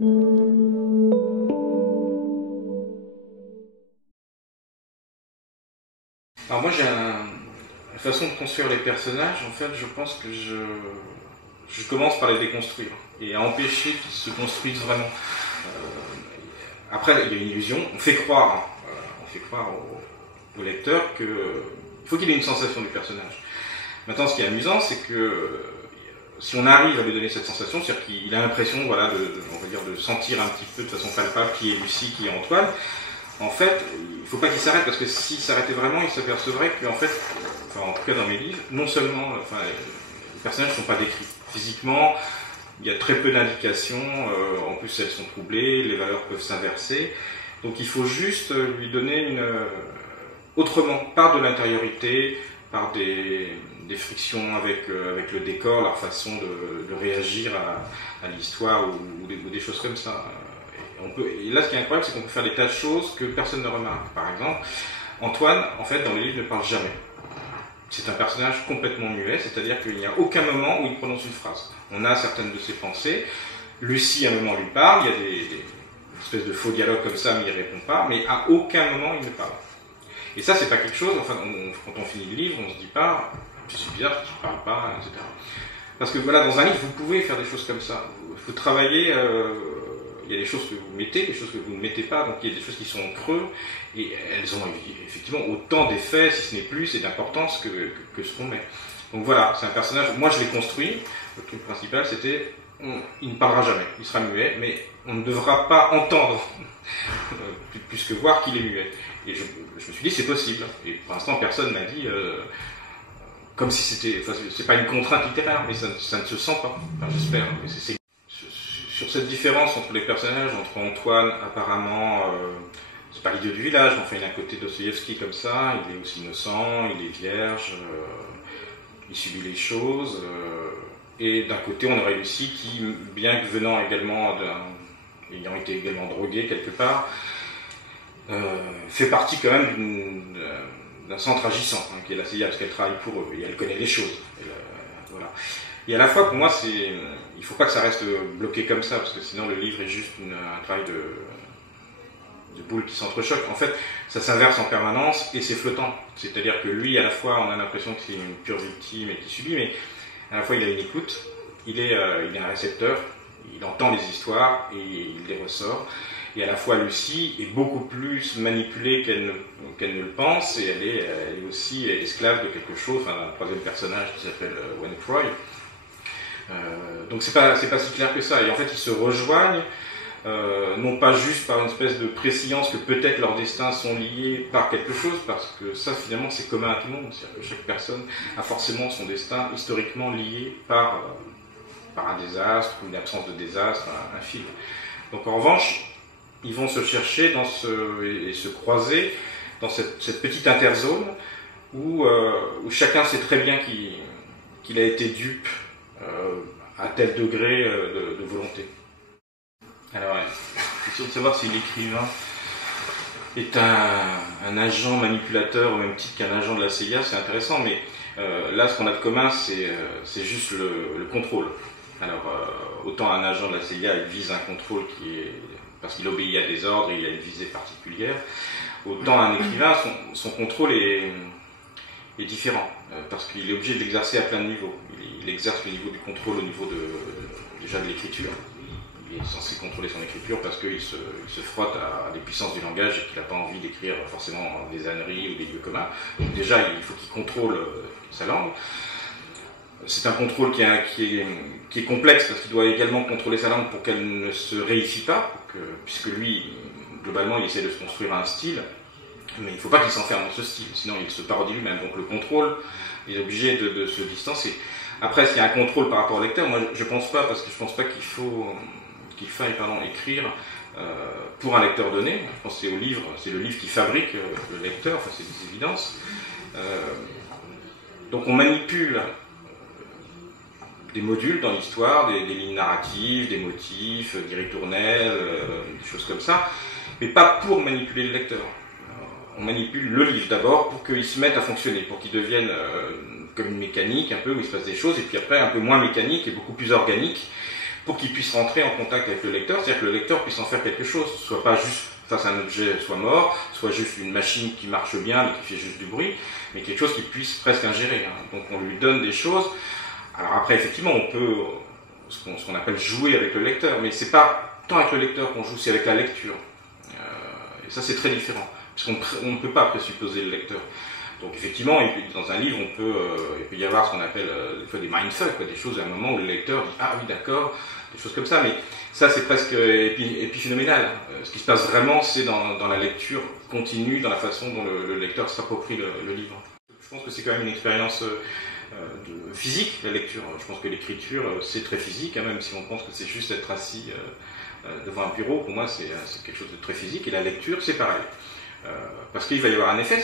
Alors moi une façon de construire les personnages, en fait, je pense que je commence par les déconstruire et à empêcher qu'ils se construisent vraiment. Après, il y a une illusion, on fait croire au lecteur qu'il faut qu'il ait une sensation du personnage. Maintenant, ce qui est amusant, c'est que si on arrive à lui donner cette sensation, c'est-à-dire qu'il a l'impression, voilà, on va dire, de sentir un petit peu de façon palpable qui est Lucie, qui est Antoine. En fait, il ne faut pas qu'il s'arrête, parce que s'il s'arrêtait vraiment, il s'apercevrait qu'en fait, enfin, en tout cas dans mes livres, non seulement, enfin, les personnages ne sont pas décrits physiquement, il y a très peu d'indications, en plus elles sont troublées, les valeurs peuvent s'inverser, donc il faut juste lui donner autrement, par de l'intériorité, par des frictions avec le décor, leur façon de réagir à l'histoire ou des choses comme ça. Et là, ce qui est incroyable, c'est qu'on peut faire des tas de choses que personne ne remarque. Par exemple, Antoine, en fait, dans les livres, ne parle jamais. C'est un personnage complètement muet, c'est-à-dire qu'il n'y a aucun moment où il prononce une phrase. On a certaines de ses pensées. Lucie, à un moment, lui parle. Il y a des espèces de faux dialogues comme ça, mais il ne répond pas. Mais à aucun moment, il ne parle. Et ça, c'est pas quelque chose. Enfin, quand on finit le livre, on se dit pas, c'est bizarre, tu ne parles pas, etc. Parce que voilà, dans un livre, vous pouvez faire des choses comme ça. Il faut travailler. Il y a des choses que vous mettez, des choses que vous ne mettez pas, donc il y a des choses qui sont en creux, et elles ont effectivement autant d'effets, si ce n'est plus, et d'importance que ce qu'on met. Donc voilà, c'est un personnage, moi je l'ai construit, le truc principal c'était, il ne parlera jamais, il sera muet, mais on ne devra pas entendre, plus que voir qu'il est muet. Et je me suis dit c'est possible, et pour l'instant personne m'a dit, comme si c'était, enfin, c'est pas une contrainte littéraire, mais ça ne se sent pas, enfin, j'espère, mais c'est sur cette différence entre les personnages, entre Antoine, apparemment, c'est pas l'idiot du village, enfin il a un côté Dostoïevski comme ça, il est aussi innocent, il est vierge, il subit les choses, et d'un côté on aurait Lucie qui, bien que venant également ayant été également droguée quelque part, fait partie quand même d'un centre agissant, hein, qui est la CIA, parce qu'elle travaille pour eux, et elle connaît les choses. Voilà. Et à la fois, pour moi, il ne faut pas que ça reste bloqué comme ça, parce que sinon le livre est juste un travail de boules qui s'entrechoquent. En fait, ça s'inverse en permanence et c'est flottant. C'est-à-dire que lui, à la fois, on a l'impression que c'est une pure victime et qu'il subit, mais à la fois, il a une écoute, il est un récepteur, il entend les histoires et il les ressort. Et à la fois, Lucie est beaucoup plus manipulée qu'elle ne le pense, et elle est aussi esclave de quelque chose, enfin, un troisième personnage qui s'appelle Wainfroy. Donc c'est pas si clair que ça. Et en fait, ils se rejoignent, non pas juste par une espèce de préscience que peut-être leurs destins sont liés par quelque chose, parce que ça, finalement, c'est commun à tout le monde. C'est-à-dire que chaque personne a forcément son destin historiquement lié par un désastre, ou une absence de désastre, un fil. Donc en revanche, ils vont se chercher et se croiser dans cette petite interzone où chacun sait très bien qu'il a été dupe à tel degré de volonté. Alors, question de savoir si l'écrivain est un agent manipulateur au même titre qu'un agent de la CIA, c'est intéressant, mais là, ce qu'on a de commun, c'est juste le contrôle. Alors, autant un agent de la CIA, il vise un contrôle parce qu'il obéit à des ordres, il a une visée particulière, autant un écrivain, son contrôle est différent, parce qu'il est obligé de l'exercer à plein de niveaux. Il exerce le niveau du contrôle au niveau déjà de l'écriture. Il est censé contrôler son écriture parce qu'il se frotte à des puissances du langage et qu'il n'a pas envie d'écrire forcément des âneries ou des lieux communs. Donc déjà, il faut qu'il contrôle sa langue. C'est un contrôle qui est complexe parce qu'il doit également contrôler sa langue pour qu'elle ne se réifie pas, puisque lui, globalement, il essaie de se construire un style, mais il ne faut pas qu'il s'enferme dans ce style, sinon il se parodie lui-même. Donc le contrôle, il est obligé de se distancer. Après, s'il y a un contrôle par rapport au lecteur, moi je pense pas, parce que je pense pas qu'il faille écrire pour un lecteur donné. Je pense que c'est le livre qui fabrique le lecteur, enfin c'est des évidences. Donc on manipule des modules dans l'histoire, des lignes narratives, des motifs, des ritournelles, des choses comme ça, mais pas pour manipuler le lecteur. On manipule le livre d'abord pour qu'il se mette à fonctionner, pour qu'il devienne comme une mécanique un peu où il se passe des choses, et puis après un peu moins mécanique et beaucoup plus organique, pour qu'il puisse rentrer en contact avec le lecteur, c'est-à-dire que le lecteur puisse en faire quelque chose, soit pas juste face à un objet soit mort, soit juste une machine qui marche bien mais qui fait juste du bruit, mais quelque chose qu'il puisse presque ingérer. Donc on lui donne des choses. Alors après, effectivement, on peut ce qu'on appelle jouer avec le lecteur, mais c'est pas tant avec le lecteur qu'on joue, c'est avec la lecture. Et ça, c'est très différent, puisqu'on ne peut pas présupposer le lecteur. Donc effectivement, dans un livre, il peut y avoir ce qu'on appelle des fois des mindfuck, des choses à un moment où le lecteur dit « Ah oui, d'accord », des choses comme ça, mais ça c'est presque épiphénoménal. Ce qui se passe vraiment, c'est dans la lecture continue, dans la façon dont le lecteur s'approprie le livre. Je pense que c'est quand même une expérience physique, la lecture. Je pense que l'écriture, c'est très physique, même si on pense que c'est juste être assis devant un bureau. Pour moi, c'est quelque chose de très physique, et la lecture, c'est pareil. Parce qu'il va y avoir un effet,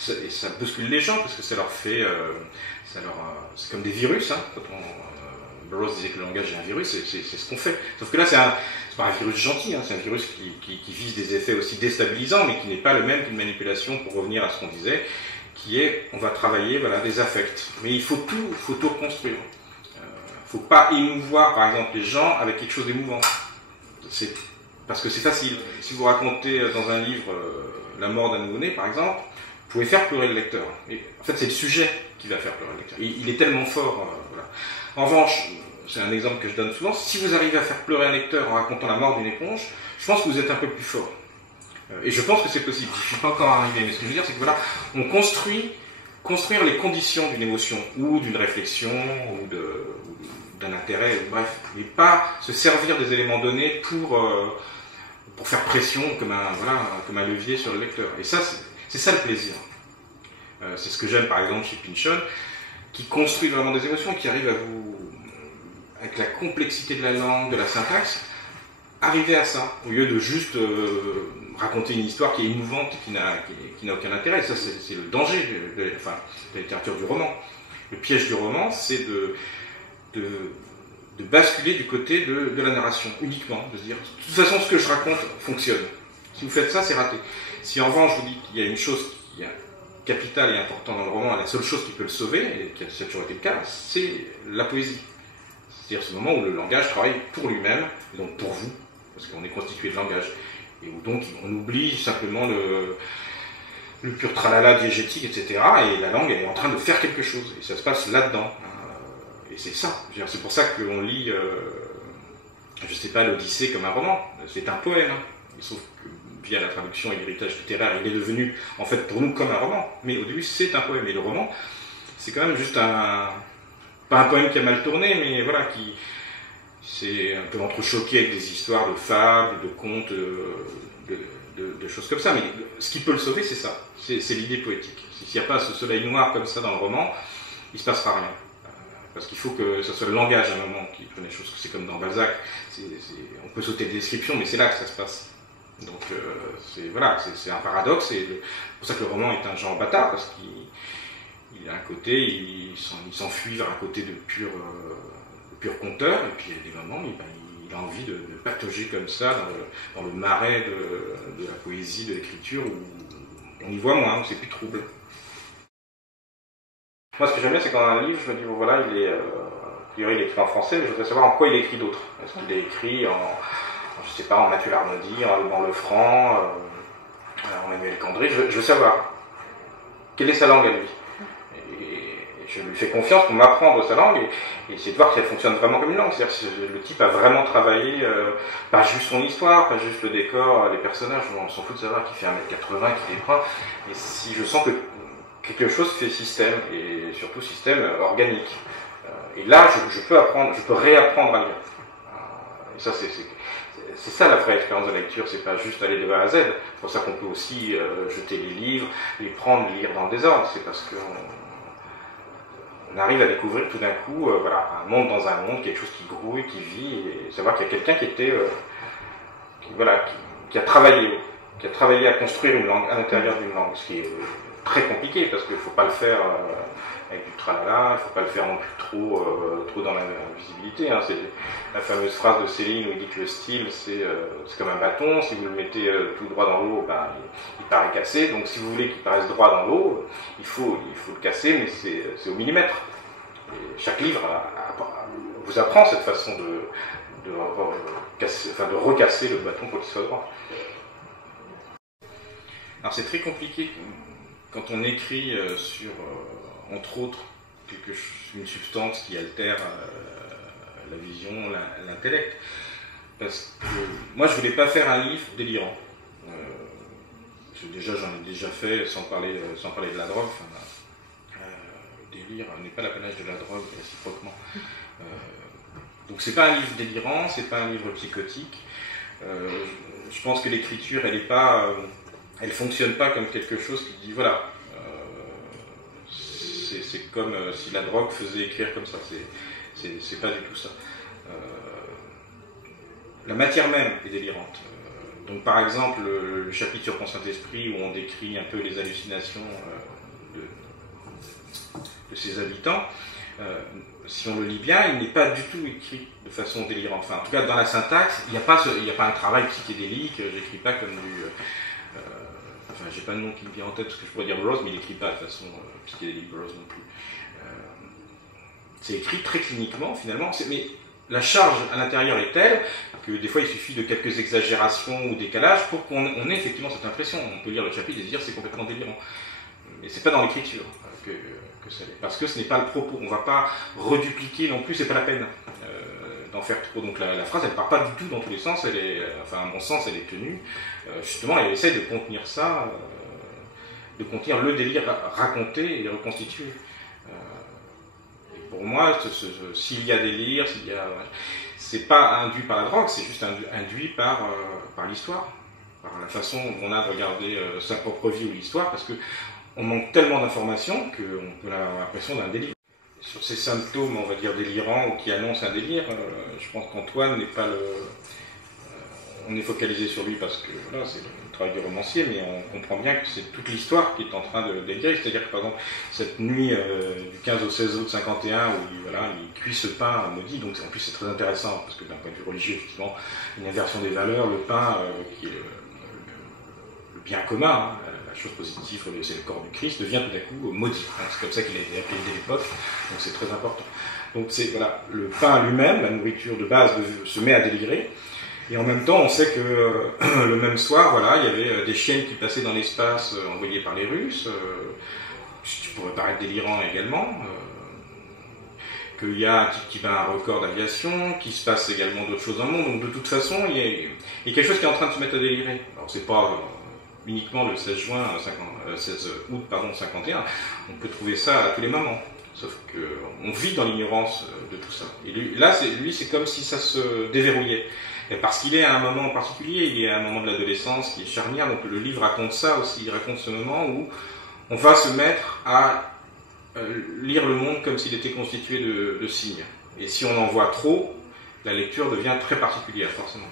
ça bouscule les gens, parce que ça leur fait, c'est comme des virus. Quand Burroughs disait que le langage est un virus, c'est ce qu'on fait. Sauf que là, c'est pas un virus gentil, c'est un virus qui vise des effets aussi déstabilisants, mais qui n'est pas le même qu'une manipulation, pour revenir à ce qu'on disait, qui est, on va travailler des affects. Mais il faut tout reconstruire. Faut pas émouvoir, par exemple, les gens avec quelque chose d'émouvant. Parce que c'est facile. Si vous racontez dans un livre la mort d'un nouveau-né, par exemple, vous pouvez faire pleurer le lecteur. Et en fait, c'est le sujet qui va faire pleurer le lecteur. Il est tellement fort. Voilà. En revanche, c'est un exemple que je donne souvent, si vous arrivez à faire pleurer un lecteur en racontant la mort d'une éponge, je pense que vous êtes un peu plus fort. Et je pense que c'est possible. Je ne suis pas encore arrivé, mais ce que je veux dire, c'est que voilà, on construire les conditions d'une émotion, ou d'une réflexion, ou d'un intérêt, bref, mais pas se servir des éléments donnés pour faire pression comme un levier sur le lecteur. Et ça, c'est ça le plaisir. C'est ce que j'aime par exemple chez Pynchon, qui construit vraiment des émotions, qui arrive à vous, avec la complexité de la langue, de la syntaxe, arriver à ça, au lieu de juste raconter une histoire qui est émouvante et qui n'a aucun intérêt. Ça, c'est le danger de la littérature du roman. Le piège du roman, c'est de basculer du côté de la narration, uniquement, de se dire, de toute façon, ce que je raconte fonctionne. Si vous faites ça, c'est raté. Si en revanche, je vous dis qu'il y a une chose qui est capitale et importante dans le roman, la seule chose qui peut le sauver, et qui a toujours été le cas, c'est la poésie. C'est-à-dire ce moment où le langage travaille pour lui-même, et donc pour vous, parce qu'on est constitué de langage, et où donc on oublie simplement le pur tralala diégétique, etc., et la langue elle est en train de faire quelque chose, et ça se passe là-dedans. Et c'est ça, c'est pour ça qu'on lit, je sais pas, l'Odyssée comme un roman, c'est un poème, sauf que via la traduction et l'héritage littéraire, il est devenu, en fait, pour nous, comme un roman, mais au début, c'est un poème, et le roman, c'est quand même juste pas un poème qui a mal tourné, mais voilà, c'est un peu entrechoqué avec des histoires de fables, de contes, de choses comme ça, mais ce qui peut le sauver, c'est ça, c'est l'idée poétique. S'il n'y a pas ce soleil noir comme ça dans le roman, il ne se passera rien. Parce qu'il faut que ce soit le langage à un moment qui prenne les choses. C'est comme dans Balzac, on peut sauter des descriptions, mais c'est là que ça se passe. Donc c'est un paradoxe, et c'est pour ça que le roman est un genre bâtard, parce qu'il a un côté, il s'enfuit vers un côté de pur conteur, et puis il y a des moments, il a envie de patauger comme ça dans le marais de la poésie, de l'écriture, où on y voit moins, où c'est plus trouble. Moi, ce que j'aime bien, c'est quand un livre, je me dis, bon voilà, a priori, il est écrit en français, mais je voudrais savoir en quoi il est écrit d'autre. Est-ce qu'il est écrit je sais pas, en Mathieu Larnaudy, en Alban Lefranc, en Emmanuel Candré, je veux savoir quelle est sa langue à lui. Et je lui fais confiance pour m'apprendre sa langue et essayer de voir si elle fonctionne vraiment comme une langue. C'est-à-dire si le type a vraiment travaillé, pas juste son histoire, pas juste le décor, les personnages, on s'en fout de savoir qu'il fait 1m80, qu'il est brun. Et si je sens que quelque chose fait système, et surtout système organique. Et là, je peux réapprendre à lire. Et ça, c'est ça la vraie expérience de lecture, c'est pas juste aller de A à Z. C'est pour ça qu'on peut aussi jeter les livres, les prendre, les lire dans le désordre. C'est parce qu'on arrive à découvrir tout d'un coup un monde dans un monde, quelque chose qui grouille, qui vit, et savoir qu'il y a quelqu'un qui a travaillé à construire une langue à l'intérieur d'une langue, ce qui est très compliqué, parce qu'il ne faut pas le faire avec du tralala, il ne faut pas le faire non plus trop dans la visibilité. C'est la fameuse phrase de Céline où il dit que le style, c'est comme un bâton, si vous le mettez tout droit dans l'eau, il paraît cassé, donc si vous voulez qu'il paraisse droit dans l'eau, il faut le casser, mais c'est au millimètre. Et chaque livre vous apprend cette façon de recasser le bâton pour qu'il soit droit. Alors c'est très compliqué quand on écrit sur, entre autres, une substance qui altère la vision, l'intellect. Parce que moi je voulais pas faire un livre délirant. J'en ai déjà fait sans parler de la drogue. Le délire n'est pas l'apanage de la drogue réciproquement. Donc c'est pas un livre délirant, c'est pas un livre psychotique. Je pense que l'écriture elle fonctionne pas comme quelque chose qui dit voilà. C'est comme si la drogue faisait écrire comme ça. C'est pas du tout ça. La matière même est délirante. Donc par exemple, le chapitre sur Ton Saint-Esprit, où on décrit un peu les hallucinations de ses habitants, si on le lit bien, il n'est pas du tout écrit de façon délirante. Enfin, en tout cas, dans la syntaxe, il n'y a pas un travail psychédélique, j'écris pas comme du... enfin, j'ai pas le nom qui me vient en tête, parce que je pourrais dire Burroughs, mais il n'écrit pas de façon psychédélique, Burroughs non plus. C'est écrit très cliniquement, finalement, mais la charge à l'intérieur est telle que des fois il suffit de quelques exagérations ou décalages pour qu'on ait effectivement cette impression. On peut lire le chapitre et se dire c'est complètement délirant. Mais c'est pas dans l'écriture que ça l'est. Parce que ce n'est pas le propos. On ne va pas redupliquer non plus, c'est pas la peine d'en faire trop. Donc la phrase elle part pas du tout dans tous les sens, à mon sens elle est tenue. Justement elle essaie de contenir ça, de contenir le délire raconté et reconstitué. Pour moi, s'il y a délire, c'est pas induit par la drogue, c'est juste induit par l'histoire, par la façon dont on a de regarder sa propre vie ou l'histoire, parce qu'on manque tellement d'informations qu'on peut avoir l'impression d'un délire. Sur ces symptômes, on va dire délirants ou qui annoncent un délire, je pense qu'Antoine n'est pas on est focalisé sur lui parce que voilà, c'est le travail du romancier, mais on comprend bien que c'est toute l'histoire qui est en train de délirer. C'est-à-dire que par exemple, cette nuit du 15 au 16 août 51, où il cuit ce pain maudit, donc en plus c'est très intéressant, parce que d'un point de vue religieux, effectivement, une inversion des valeurs, le pain qui est le bien commun, la chose positive, c'est le corps du Christ, devient tout à coup maudit. C'est comme ça qu'il a été appelé dès l'époque, donc c'est très important. Donc c'est le pain lui-même, la nourriture de base, se met à délirer. Et en même temps, on sait que le même soir, il y avait des chiennes qui passaient dans l'espace envoyées par les Russes, ce qui pourrait paraître délirant également, qu'il y a un type qui bat un record d'aviation, qu'il se passe également d'autres choses dans le monde. Donc de toute façon, il y a quelque chose qui est en train de se mettre à délirer. Alors c'est pas uniquement le 16 août 51, on peut trouver ça à tous les moments. Sauf qu'on vit dans l'ignorance de tout ça. Et lui, c'est comme si ça se déverrouillait. Et parce qu'il est à un moment en particulier, il est à un moment de l'adolescence qui est charnière, donc le livre raconte ça aussi, il raconte ce moment où on va se mettre à lire le monde comme s'il était constitué de signes. Et si on en voit trop, la lecture devient très particulière, forcément.